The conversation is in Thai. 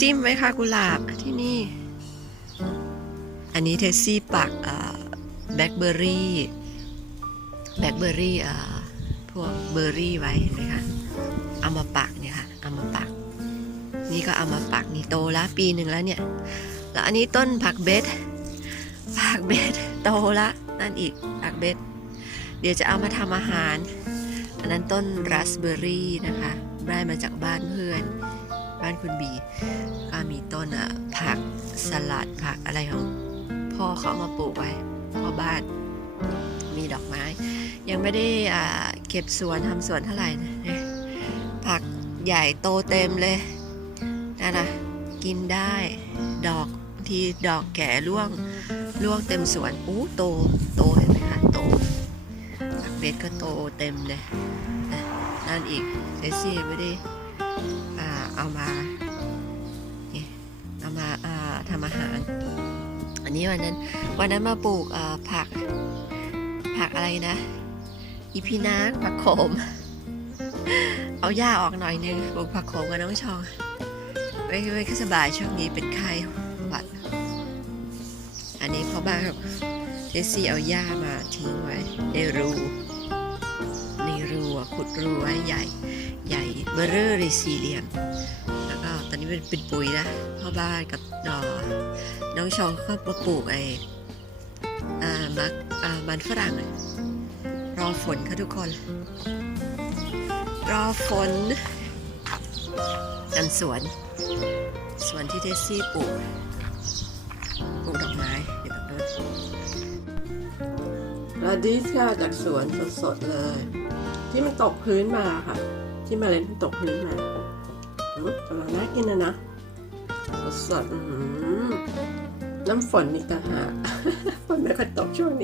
จิ้มไหมคะกุหลาบที่นี่ อันนี้เทสซี่ปักแบล็คเบอร์รี่แบล็คเบอร์รี่พวกเบอร์รี่ไว้เห็นไหมคะเอามาปักเนี่ยค่ะเอามาปัก นี่ก็เอามาปักนี่โตแล้วปีหนึ่งแล้วเนี่ย แล้วอันนี้ต้นผักเบสผักเบสโตละนั่นอีกผักเบสเดี๋ยวจะเอามาทำอาหาร อันนั้นต้นราสเบอร์รี่นะคะได้มาจากบ้านเพื่อน บ้านคุณบีก็มีต้นอะผักสลัดผักอะไรของพ่อเขามาปลูกไว้พ่อบ้านมีดอกไม้ ยังไม่ได้อ่าเก็บสวนทำสวนเท่าไหร่นะผักใหญ่โตเต็มเลยนั่นนะกินได้ดอกทีดอกแก่ร่วงร่วงเต็มสวนอู้โตโตเห็นไหมคะโตผักเบ็ดก็โตเต็มเลยนั่นอีกเซซี่ไม่ได้ เอามาเอามาทำอาหาร อันนี้วันนั้นวันนั้นมาปลูกผักผักอะไรนะอีพีนาผักโขม เอาหญ้าออกหน่อยนึงปลูกผักโขมกับน้องชองไม่ไม่ค่อยสบายช่วงนี้เป็นไข้หวัด อันนี้พ่อบ้านเจสซี่เอาหญ้ามาทิ้งไว้ในรู ขุดรูไว้ใหญ่ใหญ่เบอร์เรอร์เลยสี่เหลี่ยมแล้วก็ตอนนี้เป็นเป็นปุ๋ยนะพ่อบ้านกับดอน้องชองก็มาปลูกไอ้อ่ามักอ่ามันฝรั่งรอฝนค่ะทุกคน รอฝนกันสวน สวนที่เทสซี่ปลูกปลูกดอกไม้อยู่ตรงนั้นลาดิสค่ะจากสวนสดๆเลย ที่มันตกพื้นมาค่ะ ที่มเมล็ดมันตกพื้นมาอืมกำลังน่ากินนะนะสดๆน้ำฝนนี่ต่างหากฝนไม่ค่อยตกช่วงนี้